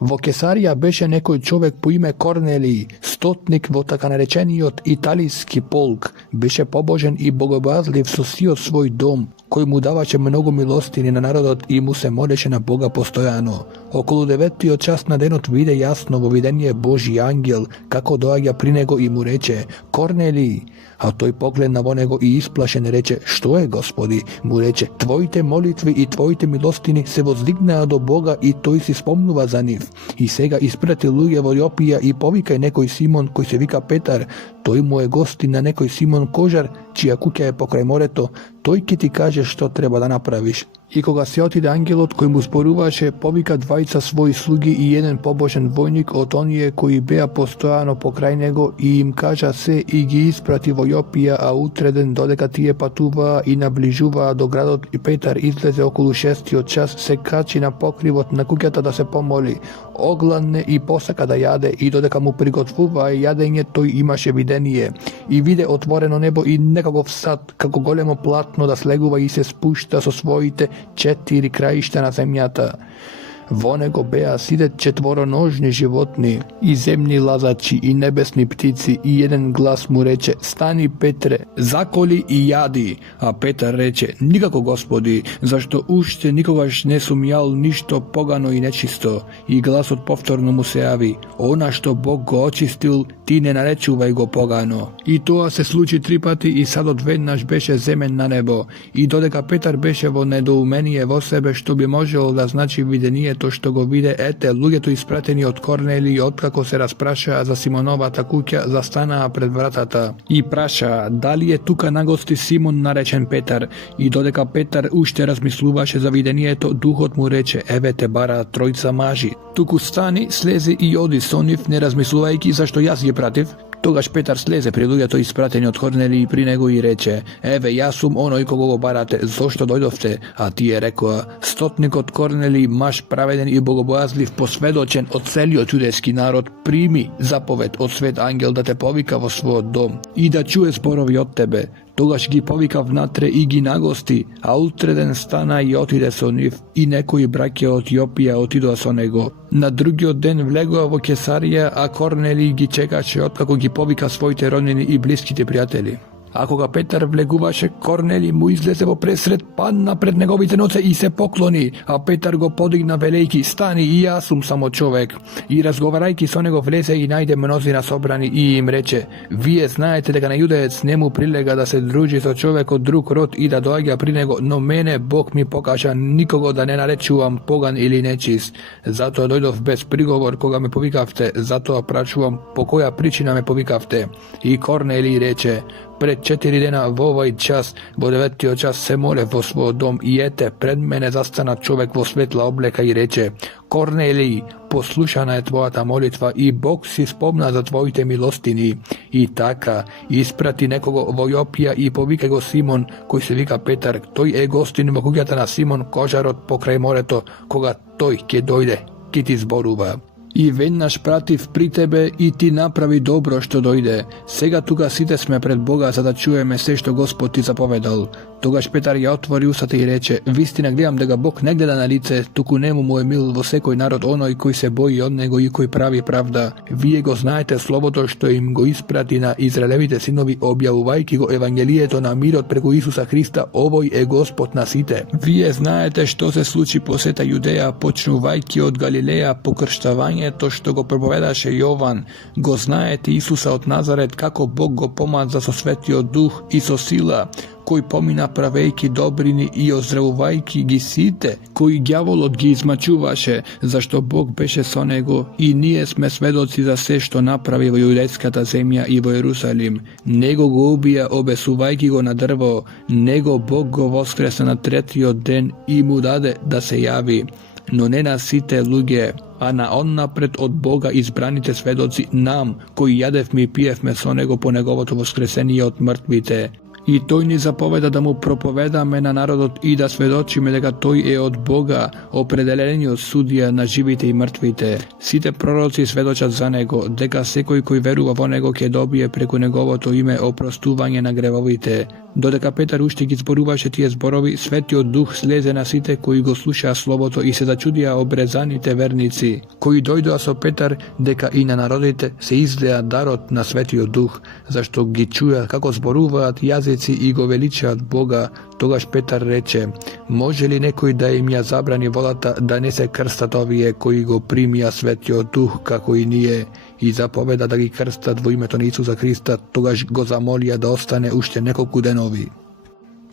Во Кесарија беше некој човек по име Корнелиј, стотник во така наречениот италиски полк, беше побожен и богобазлив со сиот свој дом, кој му даваше многу милостини на народот и му се молеше на Бога постојано. Околу 9 час на денот виде јасно во видение Божи ангел како доаѓа при него и му рече: Корнелиј. А тој погледна во него и исплашен рече: Што е, Господи? Му рече: Твоите молитви и твоите милостини се воздигнаа до Бога и тој си спомнува за нив. И сега испрати луѓе во Јопија и повикај некој Симон кој се вика Петар. Тој му е гостин на некој Симон Кожар, чија куќа е покрај морето. Тој ќе ти каже што треба да направиш. И кога се отиде ангелот кој му зборуваше, повика двајца своји слуги и еден побожен војник од оние кои беа постојано покрај него и им кажа се и ги испрати во Јопија, а утреден додека тие патуваа и наближуваа до градот, и Петар излезе околу 6 час, се качи на покривот на куќата да се помоли. Огладне и посака да јаде, и додека му приготвуваа јадење, тој имаше видение. И виде отворено небо и некаков сад, како големо платно да слегува и се спушта со своите 4 краишта на земјата. Во него беа сите четвороножни животни, и земни лазачи, и небесни птици, и еден глас му рече: Стани, Петре, заколи и јади. А Петар рече: Никако, Господи, зашто уште никогаш не сум јал ништо погано и нечисто. И гласот повторно му се јави: Она што Бог го очистил, ти не наречувај го погано. И тоа се случи 3 пати и садот веднаш беше земен на небо. И додека Петар беше во недоумение во себе што би можело да значи видението што го виде, ете, луѓето испратени од Корнелиј, откако се распрашаа за Симоновата куќа, застанаа пред вратата и прашаа дали е тука нагости Симон наречен Петар. И додека Петар уште размислуваше за видението, духот му рече: Еве те бараат 3 мажи. Туку стани, слези и оди со нив, не размислувајќи зашто јас ги пратив. Тогаш Петар слезе при луѓето испратени од Корнелиј при него и рече: Еве, јас сум оној кого го барате, зошто дојдовте? А тие рекоа: Стотникот Корнелиј, маж праведен и богобојазлив, посведочен од целиот јудејски народ, прими заповед од свет ангел да те повика во својот дом и да чуе зборови од тебе. Тогаш ги повика внатре и ги нагости, а утреден стана и отиде со нив, и некои браќа од Јопија отидоа со него. На другиот ден влегоа во Кесарија, а Корнелиј ги чекаше откако ги повика своите роднини и блиските пријатели. А кога Петар влегуваше, Корнелиј му излезе во пресред, падна пред неговите ноце и се поклони, а Петар го подигна велејки: Стани, и јас сум само човек. И разговарајќи со него влезе и најде мнозина собрани и им рече: Вие знаете дека на јудеец не му прилега да се дружи со човек од друг род и да доаѓа при него, но мене Бог ми покажа никого да не наречувам поган или нечист. Затоа дојдов без приговор кога ме повикавте, затоа прашувам по која причина ме повикавте. И Корнелиј рече: Пред 4 дена во овој час, во 9 час се молев во својот дом и ете, пред мене застана човек во светла облека и рече: Корнелиј, послушана е твојата молитва и Бог си спомна за твоите милостини. И така, испрати некого во Јопија и повика го Симон, кој се вика Петар. Тој е гостин во куќата на Симон Кожарот покрај морето. Кога тој ќе дојде, ќе ти зборува. И веднаш пратив при тебе и ти направи добро што дојде. Сега тука сите сме пред Бога за да чуеме се што Господ ти заповедал. Тогаш Петар ја отвори устата и рече: Вистина гледам дека Бог не гледа на лице, туку нему му е мил во секој народ оној кој се бои од него и кој прави правда. Вие го знаете словото што им го испрати на Израелевите синови, објавувајќи го евангелието на мирот преку Исуса Христа. Овој е Господ на сите. Вие знаете што се случи по сета Јудеја, почнувајќи од Галилеја, покрштавањето што го проповедаше Јован. Го знаете Исуса од Назарет, како Бог го помаза со Светиот Дух и со сила, кој помина правејки добрини и оздравувајки ги сите, кои ѓаволот ги измачуваше, зашто Бог беше со него, и ние сме сведоци за се што направи во јудејската земја и во Јерусалим. Него го убија обесувајки го на дрво, него Бог го воскресна на 3-тиот ден и му даде да се јави, но не на сите луѓе, а на оннапред од Бога избраните сведоци, нам, кои јадевме и пиевме со него по неговото воскресение од мртвите. И тој ни заповеда да му проповедаме на народот и да сведочиме дека тој е од Бога, определениот судија на живите и мртвите. Сите пророци сведочат за него, дека секој кој верува во него ќе добие преку неговото име опростување на гревовите. Додека Петар уште ги зборуваше тие зборови, Светиот Дух слезе на сите кои го слушаа словото и се зачудија обрезаните верници, кои дојдоа со Петар дека и на народите се излеа дарот на Светиот Дух, зашто ги чуја како зборуваат јазици и го величаат Бога. Тогаш Петар рече: може ли некој да им ја забрани водата да не се крстат овие кои го примија Светиот Дух како и ние? И заповеда да ги крстат во името на Исуса Христа. Тогаш го замолија да остане уште неколку денови.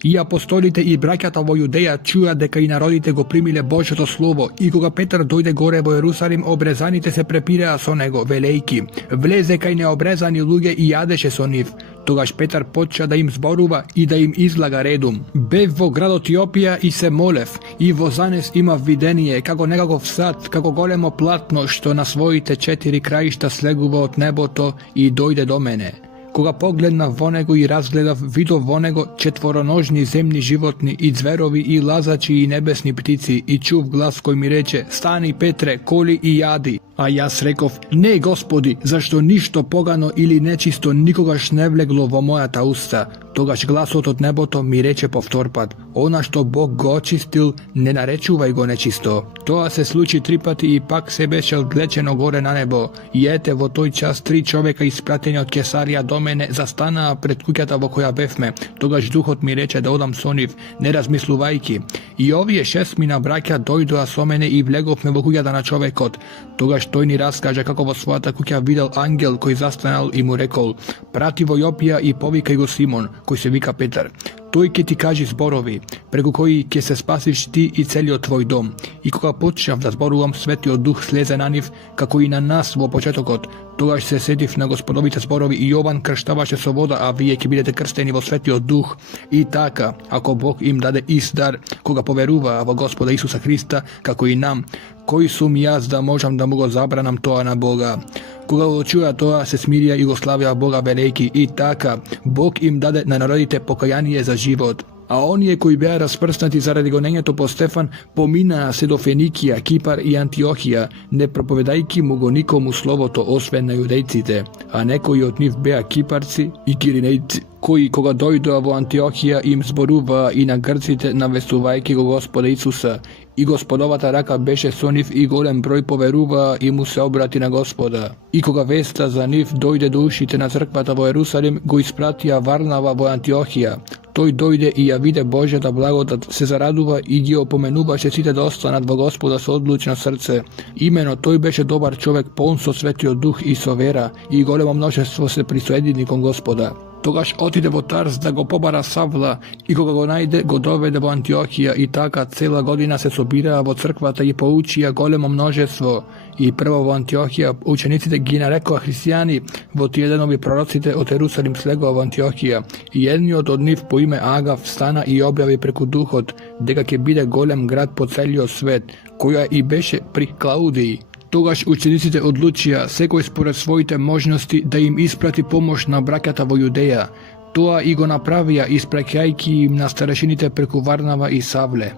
И апостолите и браќата во Јудеја чуја дека и народите го примиле Божјото Слово, и кога Петар дојде горе во Ерусалим, обрезаните се препираа со него, велејки: влезе кај необрезани луѓе и јадеше со нив. Тогаш Петар почна да им зборува и да им излага редум. Бев во градот Јопија и се молев, и во занес имав видение, како некаков сад, како големо платно, што на своите 4 краишта слегува од небото и дојде до мене. Кога погледнав во него и разгледав, видов во него 4 земни животни и зверови и лазачи и небесни птици, и чув глас кој ми рече: стани, Петре, коли и јади. А јас реков: не, Господи, зашто ништо погано или нечисто никогаш не влегло во мојата уста. Тогаш гласот од небото ми рече повторпат: она што Бог го очистил, не наречувај го нечисто. Тоа се случи 3 пати и пак се беше одглечено горе на небо. И ете, во тој час 3 човека испратени од Кесарија до мене застанаа пред куќата во која бевме. Тогаш духот ми рече да одам со нив, не размислувајки. И овие 6 мина браќа дојдоа со мене и влеговме во куќата на човекот. Тогаш тој ни раскажа како во својата куќа видел ангел кој застанал и му рекол: прати во Јопија и повикај го Симон, кој се вика Петар. Тој ќе ти кажи зборови, преку кои ќе се спасиш ти и целиот твој дом. И кога почнав да зборувам, Светиот Дух слезе на нив, како и на нас во почетокот. Тогаш се сетив на Господовите зборови: и Јован крштаваше со вода, а вие ќе бидете крстени во Светиот Дух. И така, ако Бог им даде ист дар, кога поверуваа во Господа Исуса Христа, како и нам, кој сум јас да можам да му го забранам тоа на Бога? Кога го чуја тоа, се смирија и го славија Бога велејки. И така, Бог им даде на народите покаяние за живот. А оние кои беа распрснати заради гонењето по Стефан, поминаа се до Феникија, Кипар и Антиохија, не проповедајки му го никому словото, освен на јудејците. А некои од нив беа кипарци и киринејци, кои кога дојдоа во Антиохија им зборуваа и на грците, навестувајќи го Господа Исуса. И Господовата рака беше со нив и голем број поверуваа и му се обрати на Господа. И кога веста за нив дојде до ушите на црквата во Ерусалим, го испратија Варнава во Антиохија. Тој дојде и ја виде Божјата благодат, се зарадува и ги опоменуваше сите да останат во Господа со одлучно срце. Имено тој беше добар човек, полн со Светиот Дух и со вера, и големо множество се присоедини кон Господа. Тогаш отиде во Тарс да го побара Савла, и кога го најде, го доведе во Антиохија, и така цела година се собираа во црквата и поучија големо множество. И прво во Антиохија учениците ги нарекоа христијани, во тие денови пророците од Ерусалим слегоа во Антиохија. И едниот од нив по име Агав стана и објави преку Духот дека ќе биде голем град по целиот свет, која и беше при Клаудиј. Тогаш учениците одлучија, секој според своите можности, да им испрати помош на браќата во Јудеја. Тоа и го направија, испраќајќи им на старешините преку Варнава и Савле.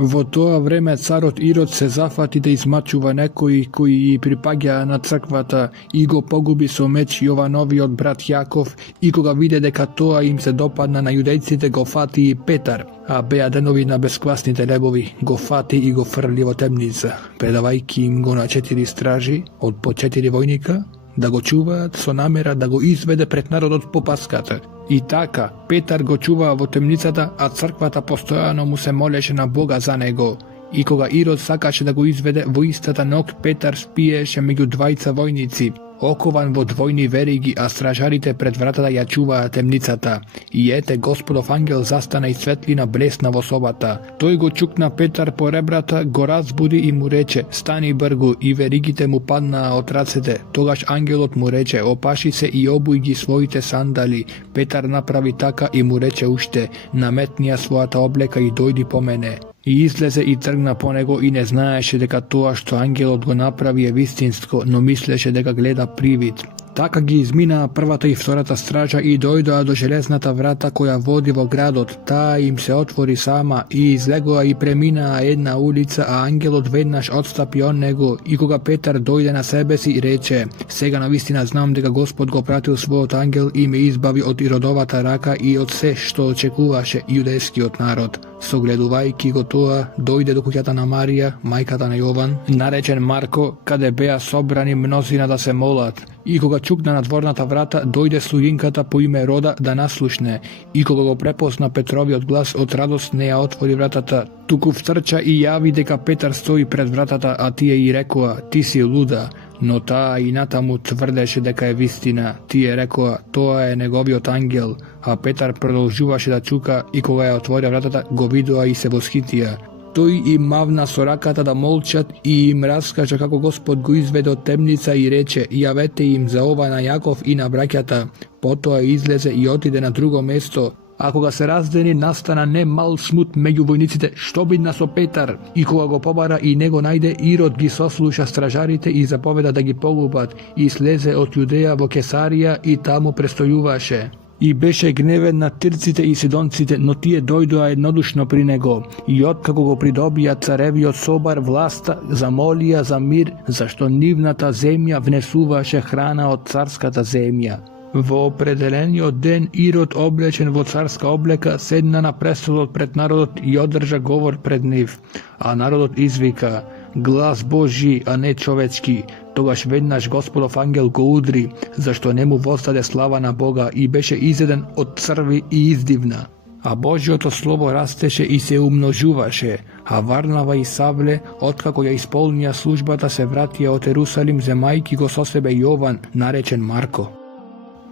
Во тоа време царот Ирод се зафати да измачува некои кои припаѓаа на црквата и го погуби со меч Јовановиот брат Јаков, и кога виде дека тоа им се допадна на јудејците, го фати и Петар, а беа денови на бесквасните лебови, го фати и го фрли во темница, предавајќи им го на 4 стражи од по 4 војника, да го чуваат со намера да го изведе пред народот по Паската. И така, Петар го чуваа во темницата, а црквата постојано му се молеше на Бога за него. И кога Ирод сакаше да го изведе, во истата ног Петар спиеше меѓу двајца војници, окован во двојни вериги, а стражарите пред вратата ја чуваа темницата. И ете, Господов ангел застана и светлина блесна во собата. Тој го чукна Петар по ребрата, го разбуди и му рече: стани бргу, и веригите му паднаа од рацете. Тогаш ангелот му рече: опаши се и обуј ги своите сандали. Петар направи така и му рече уште: наметни ја својата облека и дојди по мене. И излезе и тргна по него и не знаеше дека тоа што ангелот го направи е вистинско, но мислеше дека гледа привид. Така ги изминаа првата и втората стража и дојдоа до железната врата која води во градот. Таа им се отвори сама и излегоа и преминаа една улица, а ангелот веднаш отстапи од него. И кога Петар дојде на себе си и рече: сега навистина знам дека Господ го пратил својот ангел и ме избави од Иродовата рака и од се што очекуваше јудејскиот народ. Согледувајќи го тоа, дојде до куќата на Марија, мајката на Јован, наречен Марко, каде беа собрани мнозина да се молат. И кога чукна на дворната врата, дојде слугинката по име Рода да наслушне. И кога го препозна Петровиот глас, од радост не ја отвори вратата, туку втрча и јави дека Петар стои пред вратата, а тие и рекоа: ти си луда. Но таа и натаму тврдеше дека е вистина. Тие рекоа: тоа е неговиот ангел. А Петар продолжуваше да чука и кога ја отворија вратата, го видоа и се восхитија. Тој им мавна со раката да молчат и им раскажа како Господ го изведе од темница и рече: јавете им за ова на Јаков и на браќата. Потоа излезе и отиде на друго место. А кога се раздени, настана не мал смут меѓу војниците што бидна со Петар. И кога го побара и не го најде, Ирод ги сослуша стражарите и заповеда да ги погубат, и слезе од Јудеја во Кесарија и таму престојуваше. И беше гневен на тирците и сидонците, но тие дојдоа еднодушно при него. И откако го придобија царевиот собар власта, замолија за мир, зашто нивната земја внесуваше храна од царската земја. Во определениот ден Ирод, облечен во царска облека, седна на престолот пред народот и одржа говор пред нив. А народот извика: глас Божи, а не човечки. Тогаш веднаш Господов ангел го удри, зашто не му воздаде слава на Бога и беше изеден од црви и издивна. А Божјото слово растеше и се умножуваше, а Варнава и Савле, откако ја исполнија службата, се вратија од Ерусалим, земајки го со себе Јован, наречен Марко.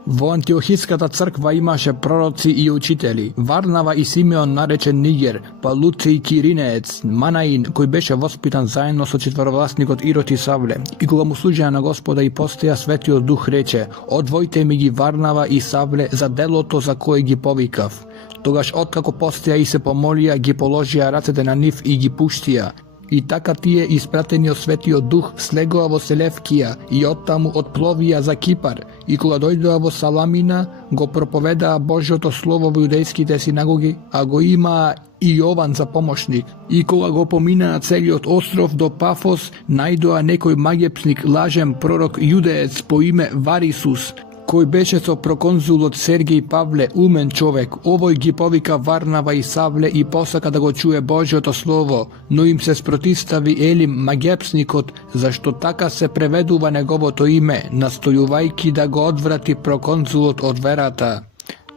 Во Антиохиската црква имаше пророци и учители: Варнава и Симеон наречен Нигер, па Луци Киринеец, Манаин, кој беше воспитан заедно со четворовласникот Ирод и Савле. И кога му служеа на Господа и постеја, Светиот Дух рече: одвојте ми ги Варнава и Савле за делото за кое ги повикав. Тогаш откако постеја и се помолија, ги положија рацете на нив и ги пуштија. И така тие, испратени од Светиот Дух, слегоа во Селевкија и оттаму отпловија за Кипар. И кога дојдоа во Саламина, го проповедаа Божјото слово во јудејските синагоги, а го имаа и Јован за помошник. И кога го поминаа целиот остров до Пафос, најдоа некој магепсник, лажен пророк јудеец по име Варисус, кој беше со проконзулот Сергеј Павле, умен човек. Овој ги повика Варнава и Савле и посака да го чуе Божјото слово, но им се спротистави Елим, магепсникот, зашто така се преведува неговото име, настојувајќи да го одврати проконзулот од верата.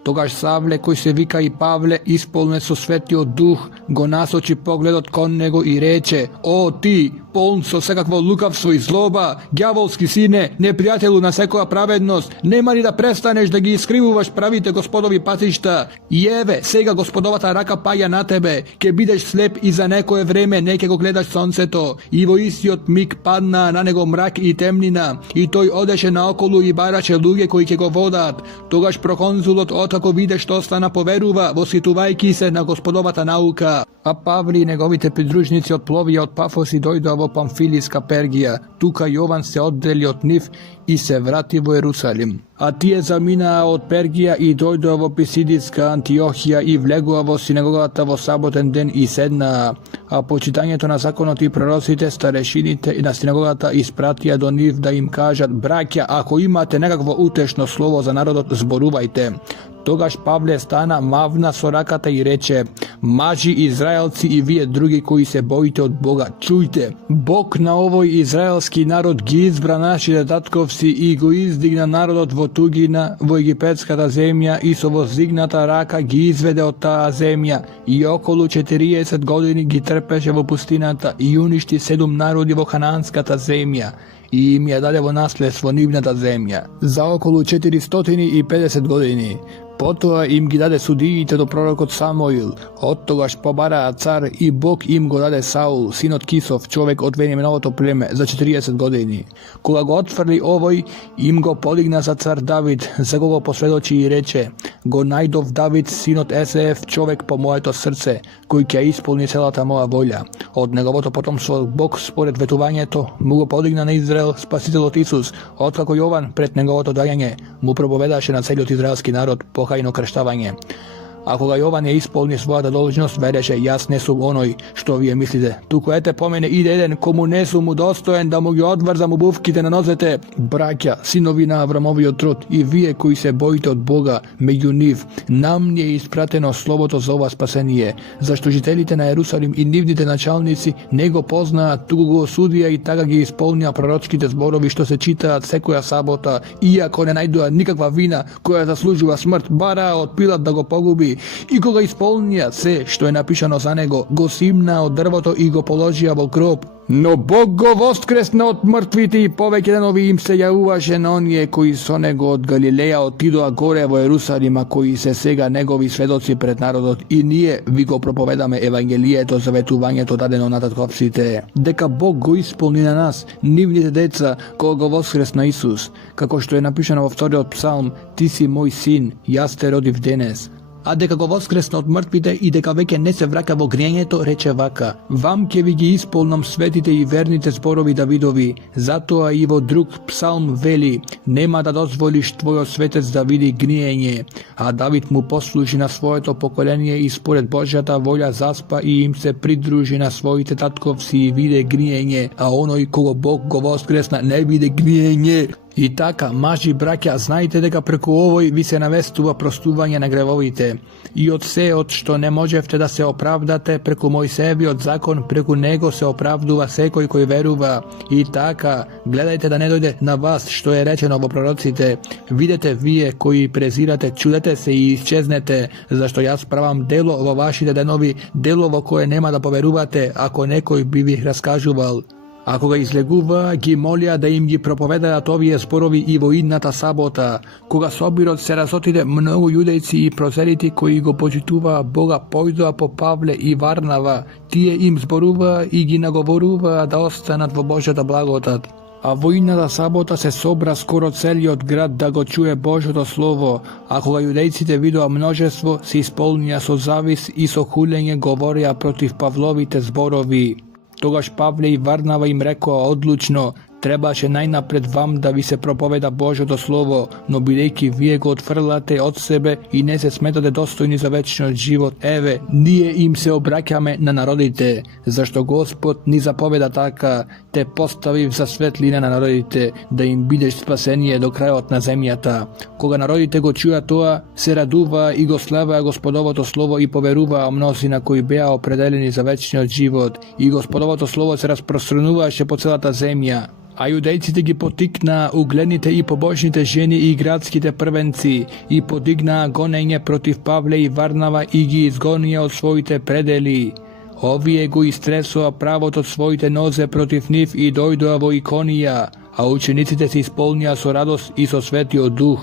Тогаш Савле, кој се вика и Павле, исполнет со Светиот Дух, го насочи погледот кон него и рече: о ти, полн со секакво лукавство и злоба, ѓаволски сине, непријателу на секоја праведност, нема ли да престанеш да ги искривуваш правите Господови патишта? И еве, сега Господовата рака паѓа на тебе, ќе бидеш слеп и за некое време не ќе го гледаш сонцето. И во истиот миг падна на него мрак и темнина, и тој одеше наоколу и бараше луѓе кои ќе го водат. Тогаш проконзулот откако виде што стана, поверува, восхитувајќи се на Господовата наука. А Павли и неговите придружници отпловија од Пафос и дојдоа во Памфилиска Пергија. Тука Јован се оддели од нив и се врати во Ерусалим. А тие заминаа од Пергија и дојдоа во Писидиска Антиохија и влегоа во синагогата во саботен ден и седнаа. А по читањето на законот и пророците, старешините и на синагогата испратија до нив да им кажат: браќа, ако имате некакво утешно слово за народот, зборувајте. Тогаш Павле стана, мавна со раката и рече: мажи израелци и вие други кои се боите од Бога, чујте. Бог на овој израелски народ ги избра нашите татковци и го издигна народот во тугина во египетската земја и со воздигната рака ги изведе од таа земја и околу 40 години ги трпеше во пустината и уништи 7 народи во ханаанската земја и им ја даде во наследство нивната земја за околу 450 години. Potom im gi dade sudijite do prorokot Samuil, od togaš pobara car i Bog im go dade Saul, sin od Kisov, čovjek od Venjaminovo pleme, za 40 godini. Koga go otvrli ovoj, im go podigna za car David, za koga posvjedoči i reče, go najdov David, sin od Esef, čovjek po mojeto srce, koji će ispolni celata moja volja. Od njegovoto potomstvo Bog spored vetuvanje to, mu go podigna na Izrael, spasitelj od Isus, otkako Jovan pred njegovoto dajanje, mu propovedaše na celý izraelski narod pokajno krštavanje. Ako ga Jovan je ispolnio svoja dužnost, vedeše, jasne su onoj što vi je mislite. Tuko ete po mene ide jedan komu nesu mu dostojen da mu gi odvrza mu bufkite nanosete. Braća, sinovi na Avramovi otrod i vije koji se bojite od Boga, među niv, nam je isprateno slovo to zova spasenije. Zašto žitelite na Jerusalim i nivnite načalnici, nego pozna tugo sudija i taga gi ispolnija proročkite zborovi što se čita sekoja sabota, iako ne najdu nikakva vina koja zaslužuva smrt, bara od Pilat da go pogubi. I koga ispolnija se što je napišano za nego, go simna od drvoto i go položija vo grob. No Bog go voskresna od mrtviti i povek jedanovi im se javuvaše na onije koji su nego od Galileja otidoa gore vo Jerusalima koji se sega negovi svedoci pred narodot i nije vi go propovedame evangelije to zavetuvanje to dadeno na tatkovcite. Deka Bog go ispolni na nas, nivnite deca koga go voskresna Isus, kako što je napišano vo vtore od psalm, ti si moj sin, jas te rodiv denes. A deka go voskresno od mrtvite i deka veke ne se vraka vo grijenjeto, reče vaka. Vam ke vi gi ispolnom svetite i vernite zborovi Davidovi, zato a i vo drug psalm veli, nema da dozvoliš tvojo svetec da vidi grijenje. A David mu posluži na svojeto pokolenje i spored Božjata volja zaspa i im se pridruži na svojite tatkovci i vide grijenje, a onoj kogo Bog go voskresna ne vide grijenje. I taka, maži braća, znajte deka preko ovoj vi se navestuva prostuvanje nagrevovite. I od se od što ne možete da se opravdate preko Mojsejevi od zakon, preko nego se opravduva sekoj koji veruva. I taka, gledajte da ne dojde na vas što je rečeno vo prorocite. Vidite vije koji prezirate, čudete se i iščeznete, zašto ja spravam delo vo vašite denovi, delo vo koje nema da poveruvate, ako nekoj bi vi raskažuval. Ako ga izleguva, gi molja da im gi propovedajat ovije zborovi i vo idnata sabota, koga sobirot se razotide mnogo judejci i prozeriti koji go počituva Boga pojdoa po Pavle i Varnava, tije im zboruva i gi nagovoruva da ostanat vo Božjata blagodat. A vojnata sabota se sobra skoro celi od grad da go čuje Božjото slovo, ako ga judejcite vidoa množestvo, si ispolnija so zavis i so huljenje govorija protiv Pavlovite zborovi. Togaš Pavle i Varnava im rekao odlučno, trebaše najnapred vam da vi se propoveda Božjото slovo, no bileki vije go odfrlate od sebe i ne se smetate dostojni za večni život. Eve, nije im se obrakjame na narodite, zašto Gospod ni zapoveda taka, te postavi za svetlina na narodite, da im bideš spasenije do krajotna zemljata. Koga narodite go čuja toa, se raduva i go slava Gospodovo to slovo i poveruva o mnozina koji beja opredeljeni za večni život, i Gospodovo to slovo se rasprostrunuvaše po celata zemlja. A judejcite gi potikna, uglednite i pobožnite ženi i gradskite prvenci, i podigna gonenje protiv Pavle i Varnava i gi izgonije od svojite predeli. Ovije go istresua pravot od svojite noze protiv njih i dojdoa vo Ikonija, a učenicite se ispolnija so radost i so svetio duh.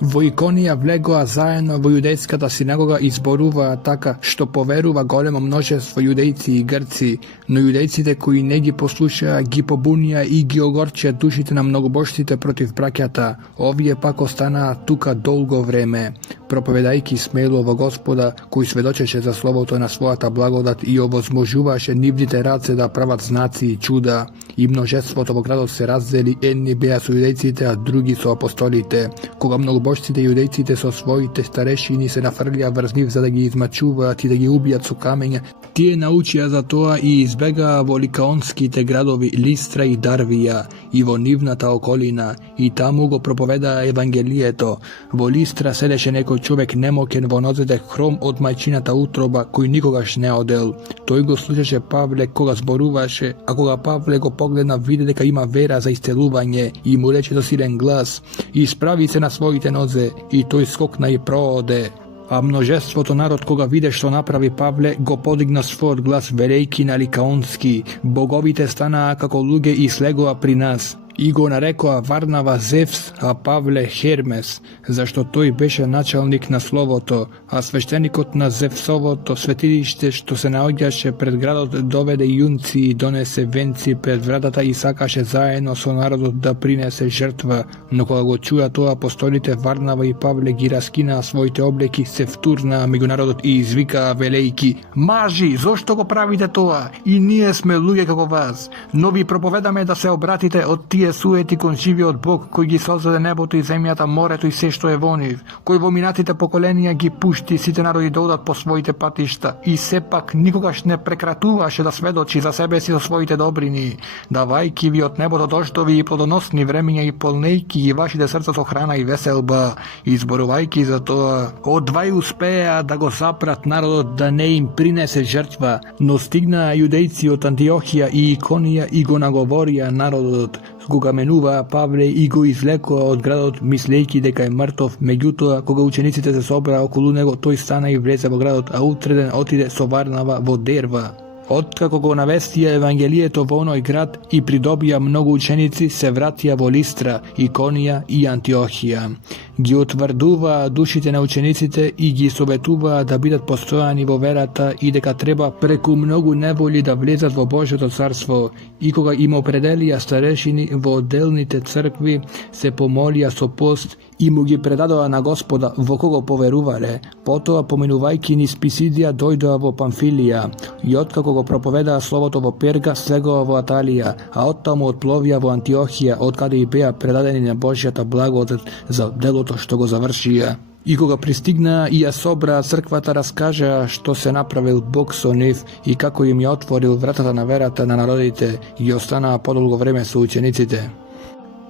Vo Ikonija vlegoa zajedno vo judejskata sinagoga izboruva taka što poveruva golemo množestvo judejci i Grci, no judejcite koji ne gi poslušaja gi pobunija i gi ogorče dušite na mnogobožcite protiv brakjata, ovije pak ostana tuka dolgo vreme. Propovedajki smelo ovo Gospoda koji svedočeše za slovo to na svojata blagodat i ovo zmožuvaše nivdite race da pravac znaci i čuda. I množestvo tovo grado se razdeli, jedni beja su judejcite, a drugi su apostolite. Koga mnogobožcite judejcite so svojite starešini se nafrlja vrzniv za da gi izmačuva ti da gi ubijat su kamenja, tije naučija za toa i izbega vo likaonski te gradovi Listra i Darvija i vo nivnata okolina i tamo go propoveda evangelijeto. Vo Listra sedeše neko čovjek nemoken vo nozete hrom od majčinata utroba koji nikogaš ne odel. Toj go slušaše Pavle koga zboruvaše, a koga Pavle go pogleda vide deka ima vera za isceluvanje i mu reče dosiren glas i spravi se na svojite noze i toj skokna i proode. A množestvo to narod koga vide što napravi Pavle go podigna svoj glas veliki na likaonski, bogovite stana kako luge i slegova pri nas. и го нарекоа Варнава Зевс, а Павле Хермес, зашто тој беше началник на словото, а свештеникот на Зевсовото светилиште што се наоѓаше пред градот доведе јунци и донесе венци пред вратата и сакаше заедно со народот да принесе жртва, но кога го чуја тоа апостолите Варнава и Павле ги раскинаа своите облеки, се втурнаа меѓу народот и извикаа велејки: "Мажи, зошто го правите тоа? И ние сме луѓе како вас, но ви проповедаме да се обратите од тие суети кон живиот Бог, кој ги создаде небото и земјата, морето и се што е во нив, кој во минатите поколенија ги пушти сите народи да одат по своите патишта и сепак никогаш не прекратуваше да сведочи за себе си со своите добрини, давајки ви од небото дождови и плодоносни времења и полнејки ги вашите срца со храна и веселба, изборувајќи за тоа. Одвај успеа да го запрат народот да не им принесе жртва, но стигнаа јудејци од Антиохија и Иконија и го наговорија народот. Кога менуваа Павле и го извлекоа од градот, мислејќи дека е мртов, меѓутоа кога учениците се собраа околу него, тој стана и влезе во градот, а утреден отиде со Варнава во Дерва. Откако го навестија Евангелието во оној град и придобија многу ученици, се вратија во Листра, Иконија и Антиохија. Ги утврдуваа душите на учениците и ги советуваа да бидат постојани во верата и дека треба преку многу неволи да влезат во Божјото царство. И кога им определија старешини во отделните цркви, се помолија со пост и му ги предадоа на Господа во кого поверувале. Потоа, поминувајќи низ Писидија, дојдоа во Памфилија и откако го проповедаа словото во Перга, слегоа во Аталија, а оттаму отпловија во Антиохија, откаде и беа предадени на Божјата благодат за делото што го завршија. И кога пристигнаа и ја собраа црквата, раскажаа што се направил Бог со нив и како им ја отворил вратата на верата на народите и останаа подолго време со учениците.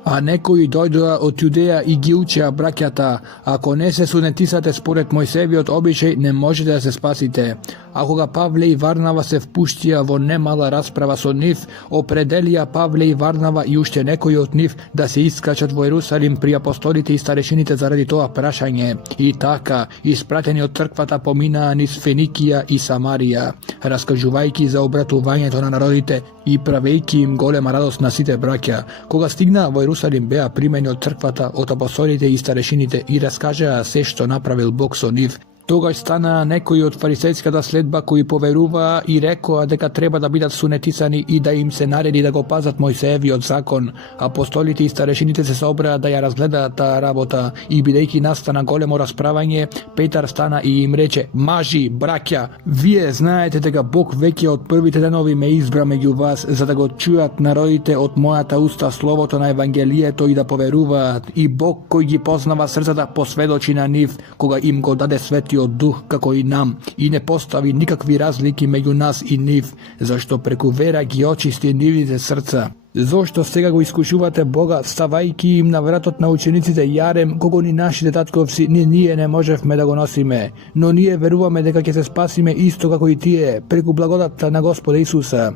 А некои дојдоа од Јудеја и ги учеа браќата: ако не се сунетисате според Мојсевиот обичај, не можете да се спасите. А кога Павле и Варнава се впуштија во немала расправа со нив, определија Павле и Варнава и уште некои од нив да се искачат во Ерусалим при апостолите и старешините заради тоа прашање. И така, испратени од црквата, поминаа низ Феникија и Самарија, раскажувајќи за обратувањето на народите и правејќи им голема радост на сите браќа. Кога стигнаа во Ерусалим, беа примени од црквата, од апостолите и старешините и раскажаа се што направил Бог со нив. Тогаш станаа некои од фарисејската следба кои поверуваа и рекоа дека треба да бидат сунетисани и да им се нареди да го пазат Мојсеевиот закон. Апостолите и старешините се собраа да ја разгледаат таа работа и бидејќи настана големо расправање, Петар стана и им рече: "Мажи, браќа, вие знаете дека Бог веќе од првите денови ме избра меѓу вас за да го чујат народите од мојата уста словото на Евангелието и да поверуваат, и Бог кој ги познава срцата посведочи на нив кога им го даде свети од дух како и нам и не постави никакви разлики меѓу нас и нив, зашто преку вера ги очисти нивните срца. Зошто сега го искушувате Бога, ставајќи им на вратот на учениците јарем, кого ни нашите татковци, ние не можевме да го носиме, но ние веруваме дека ќе се спасиме исто како и тие, преку благодатта на Господа Исуса."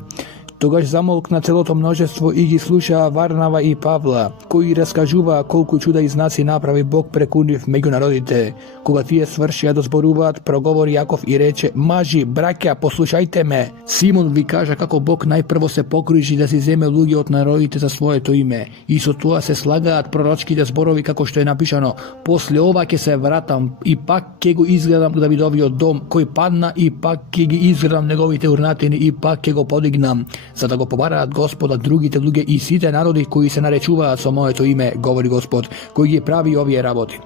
Тогаш замолкна целото множество и ги слушаа Варнава и Павла, кои раскажуваа колку чуда и знаци направи Бог преку нив меѓу народите. Кога тие свршија да зборуваат, проговори Јаков и рече: "Мажи, браќа, послушајте ме. Симон ви кажа како Бог најпрво се покружи да си земе луѓе од народите за своето име, и со тоа се слагаат пророчките зборови како што е напишано: после ова ќе се вратам и пак ќе го изгледам Давидовиот дом, кој падна, и пак ќе ги изгледам неговите урнатини и пак ќе го подигнам, за да го побараат Господа другите луѓе и сите народи кои се наречуваат со моето име, говори Господ, кој ги прави овие работи.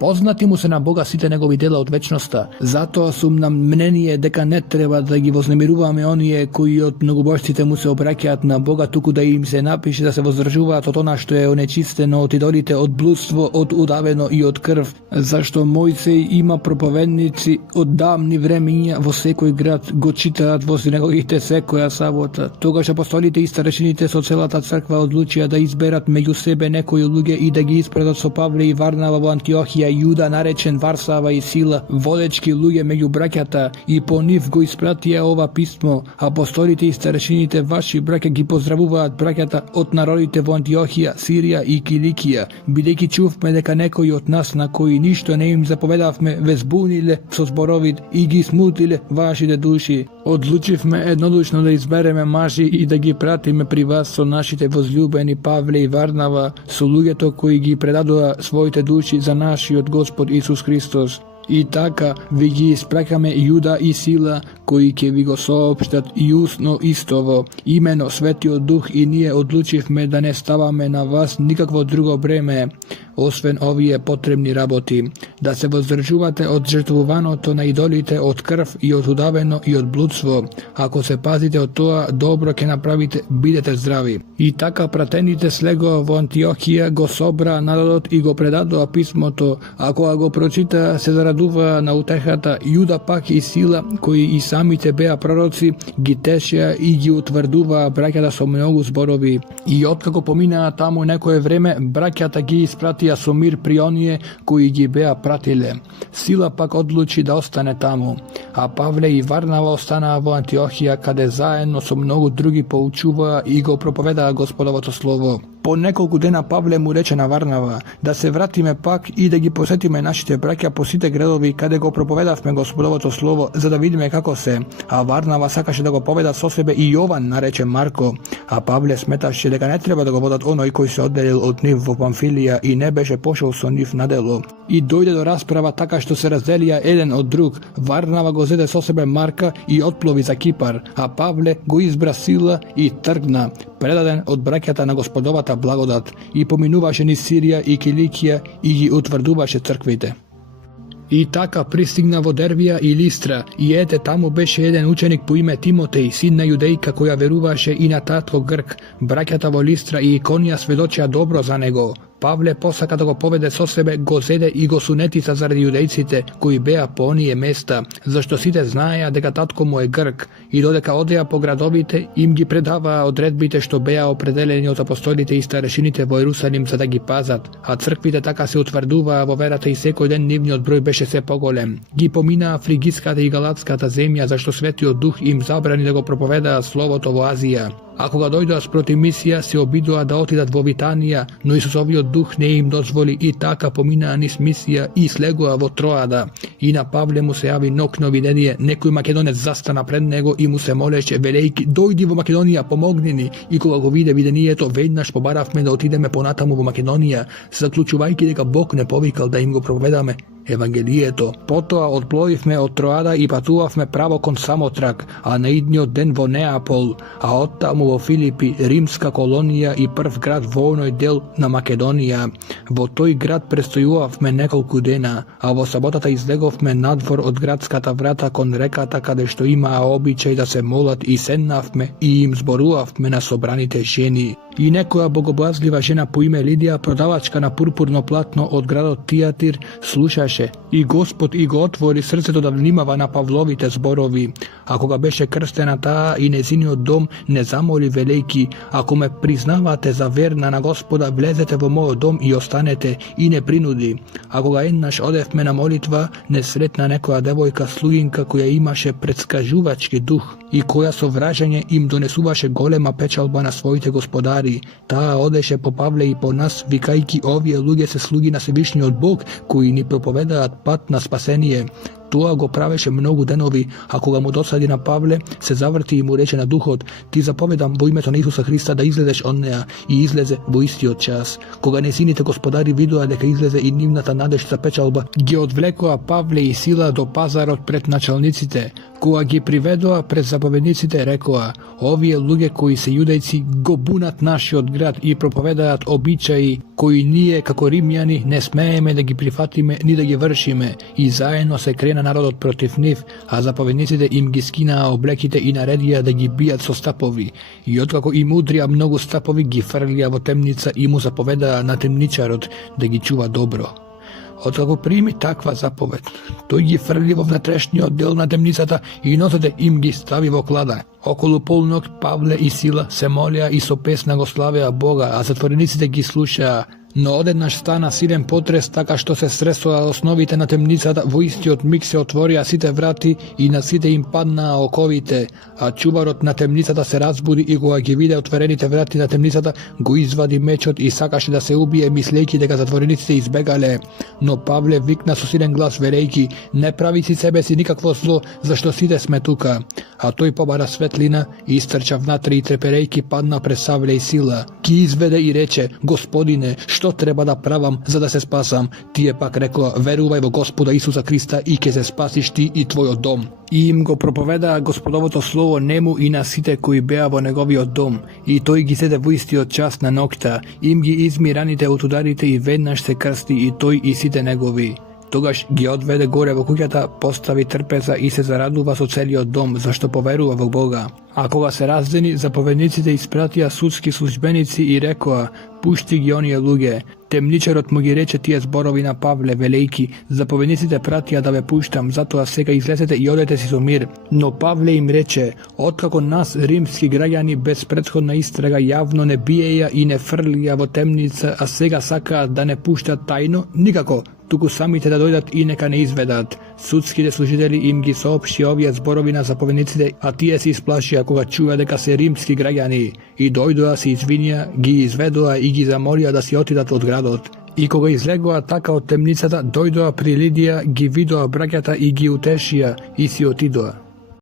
Познати му се на Бога сите негови дела од вечноста. Затоа сум на мнение дека не треба да ги вознемируваме оние кои од многобожците му се обраќаат на Бога, туку да им се напише да се воздржуваат од она што е онечистено од идолите, од блудство, од удавено и од крв, зашто Мојсей има проповедници од давни времења во секој град, го читаат во синагогите секоја сабота. Тогаш апостолите и старешините со целата црква одлучија да изберат меѓу себе некои луѓе и да ги испратат со Павле и Варнава во Антиохија Јуда наречен Варсава и Сила, водечки луѓе меѓу браќата, и по нив го испратија ова писмо. Апостолите и старешините ваши браќа ги поздравуваат браќата од народите во Антиохија, Сирија и Киликија, бидејќи чувме дека некои од нас на кои ништо не им заповедавме ве збуниле со зборовит и ги смутиле вашите души. Одлучивме еднодушно да избереме мажи и да ги пратиме при вас со нашите возлюбени Павле и Варнава, со луѓето кои ги предадоа своите души за нашиот Господ Исус Христос. И така ви ги испракаме Јуда и Сила, кои ќе ви го соопштат и усно истово. Имено Светиот Дух и ние одлучивме да не ставаме на вас никакво друго бреме, освен овие потребни работи, да се воздржувате од жртвуваното на идолите, од крв и од удавено и од блудство. Ако се пазите од тоа, добро ќе направите, бидете здрави. И така пратените слегоа во Антиохија го собра народот и го предадоа писмото, а кога го прочита се зарадува на утехата. Јуда пак и Сила, кои и самите беа пророци, ги тешеа и ги утврдуваа браќата со многу зборови. И откако поминаа таму некое време, браќата ги испратија со мир при оние кои ги беа пратиле. Сила пак одлучи да остане таму, а Павле и Варнава останаа во Антиохија, каде заедно со многу други поучуваа и го проповедаа Господовото слово. По неколку дена Павле му рече на Варнава да се вратиме пак и да ги посетиме нашите браќа по сите градови каде го проповедавме Господовото слово, за да видиме како се. А Варнава сакаше да го поведа со себе и Јован наречен Марко, а Павле сметаше дека не треба да го водат оној кој се одделил од нив во Памфилија и не беше пошел со нив на дело. И дојде до расправа така што се разделија еден од друг. Варнава го зеде со себе Марка и отплови за Кипар, а Павле го избра Сила и тргна, предаден од браќата на Господовата благодат, и поминуваше низ Сирија и Киликија и ги утврдуваше црквите. И така пристигна во Дервија и Листра, и ете таму беше еден ученик по име Тимотеј, син на јудејка која веруваше и на татко Грк. Браќата во Листра и Иконија сведочеа добро за него. Павле посака да го поведе со себе, го зеде и го сунетица заради јудејците кои беа по оние места, зашто сите знаеа дека татко му е Грк, и додека одеа по градовите, им ги предаваа одредбите што беа определени од апостолите и старешините во Ерусалим за да ги пазат, а црквите така се утврдуваа во верата и секој ден нивниот број беше се поголем. Ги поминаа фригиската и галатската земја, зашто Светиот Дух им забрани да го проповедаат словото во Азија. А кога дојдоа спроти мисија, се обидоа да отидат во Витанија, но Исусовиот Дух не им дозволи и така поминаа низ мисија и слегоа во Троада. И на Павле му се јави нокно видение, некој македонец застана пред него и му се молеше, велејки, дојди во Македонија, помогни ни. И кога го виде видението, веднаш побаравме да отидеме понатаму во Македонија, заклучувајќи дека Бог не повикал да им го проповедаме Евангелието. Потоа отпловивме од Троада и патувавме право кон Самотрак, а на идниот ден во Неапол, а оттаму во Филипи, римска колонија и прв град во оној дел на Македонија. Во тој град престојувавме неколку дена, а во саботата излеговме надвор од градската врата кон реката каде што имаа обичај да се молат и седнавме и им зборувавме на собраните жени. И некоја богоблазлива жена по име Лидија, продавачка на пурпурно платно од градот Тиатир, слушаше и Господ и го отвори срцето да внимава на Павловите зборови. А кога беше крстена таа и незиниот дом, не замоли велејки, ако ме признавате за верна на Господа, влезете во мојот дом и останете, и не принуди. А кога еднаш одевме на молитва, не сретна некоја девојка слугинка која имаше предскажувачки дух и која со вражање им донесуваше голема печалба на своите господари. Таа одеше по Павле и по нас, викајки, овие луѓе се слуги на Севишниот Бог, кои ни проповедаат пат на спасение. Тоа го правеше многу денови, а кога му досади на Павле, се заврти и му рече на духот, ти заповедам во името на Исуса Христа да излезеш од неа, и излезе во истиот час. Кога незините господари видоа дека излезе и нивната надеж за печалба, ги одвлекоа Павле и Сила до пазарот пред началниците. Кога ги приведоа пред заповедниците, рекоа, овие луѓе кои се јудејци го бунат нашиот град и проповедаат обичаи кои ние како римјани не смееме да ги прифатиме ни да ги вршиме, и заедно се крена народот против нив, а заповедниците им ги скинаа облеките и наредија да ги бијат со стапови. И откако им удрија многу стапови, ги фрлија во темница и му заповедаа на темничарот да ги чува добро. Откако прими таква заповед, тој ги фрли во внатрешниот дел на темницата и носете им ги стави во клада. Околу полнок Павле и Сила се молеа и со песна го славеа Бога, а затворениците ги слушаа. Но одеднаш стана силен потрес, така што се стресоа основите на темницата, во истиот миг се отворија сите врати и на сите им паднаа оковите, а чуварот на темницата се разбуди и кога ги виде отворените врати на темницата, го извади мечот и сакаше да се убие, мислејќи дека затворениците избегале. Но Павле викна со силен глас велејќи: не прави си себе си никакво зло, зашто сите сме тука. А тој побара светлина и истрча внатре и треперејќи падна пред Савле и Сила. Ги изведе и рече: Господине, што треба да правам за да се спасам? Тие пак рекоа: верувај во Господа Исуса Христа и ќе се спасиш ти и твојот дом. И им го проповедаа Господовото слово нему и на сите кои беа во неговиот дом. И тој ги седе во истиот час на ноќта, им ги изми раните од ударите и веднаш се крсти и тој и сите негови. Тогаш ги одведе горе во куќата, постави трпеза и се зарадува со целиот дом, зашто поверува во Бога. А кога се раздени, заповедниците испратија судски службеници и рекоа: пушти ги оние луѓе. Темничарот му ги рече тие зборови на Павле, велејки: заповедниците пратија да ве пуштам, затоа сега излезете и одете си со мир. Но Павле им рече: откако нас, римски граѓани, без претходна истрага јавно не биеја и не фрлија во темница, а сега сакаат да не пуштат тајно, никако, туку самите да дојдат и нека не изведат. Судските служители им ги соопшти овие зборови на заповедниците, а тие се исплашија кога чуја дека се римски граѓани, и дојдоа, се извинија, ги изведоа и ги замолија да си отидат од градот. И кога излегоа така од темницата, дојдоа при Лидија, ги видоа браќата и ги утешија и си отидоа.